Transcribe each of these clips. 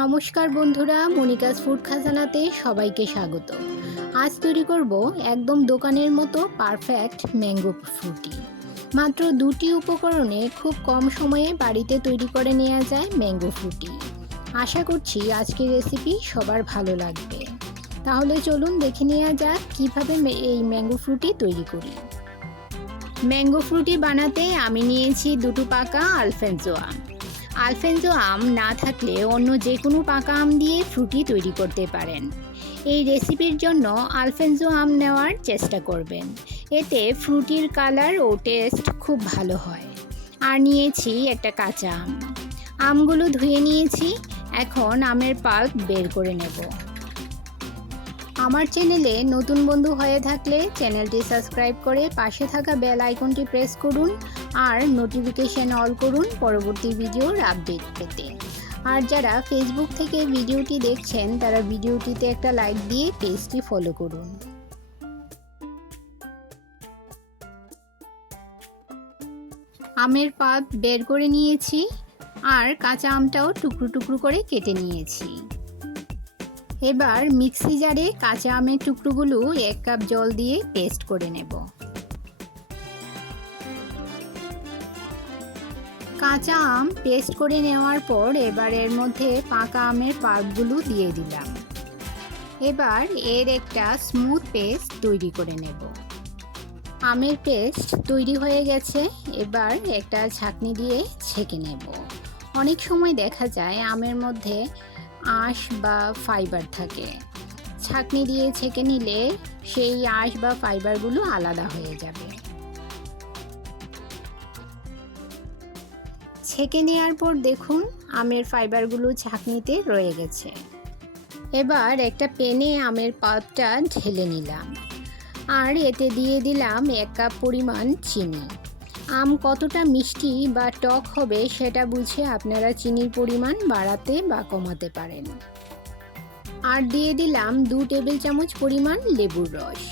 নমস্কার বন্ধুরা, Monica's food খাজানাতে সবাইকে স্বাগত। আজ তৈরি করব একদম দোকানের মতো পারফেক্ট ম্যাঙ্গো ফ্রুটি। মাত্র দুটি উপকরণে খুব কম সময়ে বাড়িতে তৈরি করে নেওয়া যায় ম্যাঙ্গো ফ্রুটি। আশা করছি আজকের রেসিপি সবার ভালো লাগবে। তাহলে চলুন দেখে নেওয়া যাক কীভাবে এই ম্যাঙ্গো ফ্রুটি তৈরি করি। ম্যাঙ্গো ফ্রুটি বানাতে আমি নিয়েছি দুটো পাকা আলফেনজো আম। আলফেনজো আম না থাকলে অন্য যে কোনো পাকা আম দিয়ে ফ্রুটি তৈরি করতে পারেন। এই রেসিপির জন্য আলফেনজো আম নেওয়ার চেষ্টা করবেন, এতে ফ্রুটির কালার ও টেস্ট খুব ভালো হয়। আর নিয়েছি একটা কাঁচা আম। আমগুলো ধুয়ে নিয়েছি, এখন আমের পাল্প বের করে নেব। আমার চ্যানেলে নতুন বন্ধু হয়ে থাকলে চ্যানেলটি সাবস্ক্রাইব করে পাশে থাকা বেল আইকনটি প্রেস করুন আর নোটিফিকেশন অল করুন পরবর্তী ভিডিওর আপডেট পেতে। আর যারা ফেসবুক থেকে ভিডিওটি দেখছেন তারা ভিডিওটিতে একটা লাইক দিয়ে পেজটি ফলো করুন। আমের পাল্প বের করে নিয়েছি আর কাঁচা আমটাও টুকরো টুকরো করে কেটে নিয়েছি। এবার মিক্সি জারে কাঁচা আমের টুকরোগুলো 1 কাপ জল দিয়ে পেস্ট করে নেব। কাঁচা আম পেস্ট করে নেওয়ার পর এবার এর মধ্যে পাকা আমের পাল্পগুলো দিয়ে দিলাম। এবার এর একটা স্মুথ পেস্ট তৈরি করে নেব। আমের পেস্ট তৈরি হয়ে গেছে, এবার একটা ছাঁকনি দিয়ে ছেঁকে নেব। অনেক সময় দেখা যায় আমের মধ্যে আঁশ বা ফাইবার থাকে, ছাঁকনি দিয়ে ছেঁকে নিলে সেই আঁশ বা ফাইবারগুলো আলাদা হয়ে যাবে। ছেঁকে নেওয়ার পর দেখুন আমের ফাইবারগুলো ছাঁকনিতে রয়ে গেছে। এবার একটা প্যানে আমের পাল্পটা ঢেলে নিলাম আর এতে দিয়ে দিলাম 1 কাপ পরিমাণ চিনি। আম কতটা মিষ্টি বা টক হবে সেটা বুঝে আপনারা চিনির পরিমাণ বাড়াতে বা কমাতে পারেন। আর দিয়ে দিলাম 2 টেবিল চামচ পরিমাণ লেবুর রস।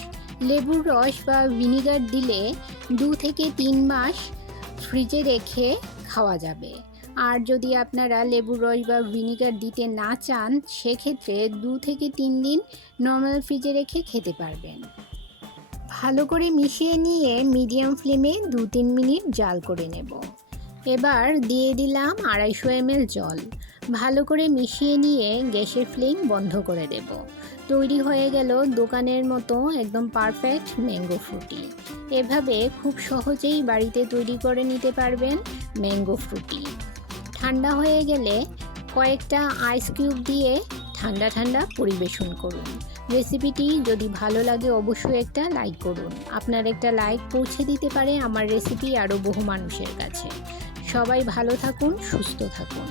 লেবুর রস বা ভিনিগার দিলে 2 থেকে 3 মাস ফ্রিজে রেখে খাওয়া যাবে। আর যদি আপনারা লেবুর রস বা ভিনিগার দিতে না চান সেক্ষেত্রে 2 থেকে 3 দিন নর্মাল ফ্রিজে রেখে খেতে পারবেন। ভালো করে মিশিয়ে নিয়ে মিডিয়াম ফ্লেমে 2-3 মিনিট জাল করে নেব। এবার দিয়ে দিলাম 250 ml জল। ভালো করে মিশিয়ে নিয়ে গ্যাসের ফ্লেম বন্ধ করে দেব। তৈরি হয়ে গেল দোকানের মতো একদম পারফেক্ট ম্যাঙ্গো ফ্রুটি। এভাবে খুব সহজেই বাড়িতে তৈরি করে নিতে পারবেন ম্যাঙ্গো ফ্রুটি। ঠান্ডা হয়ে গেলে কয়েকটা আইস কিউব দিয়ে ঠান্ডা ঠান্ডা পরিবেশন করুন। রেসিপিটি যদি ভালো লাগে অবশ্যই একটা লাইক করুন। আপনার একটা লাইক পৌঁছে দিতে পারে আমার রেসিপি আরও বহু মানুষের কাছে। সবাই ভালো থাকুন, সুস্থ থাকুন।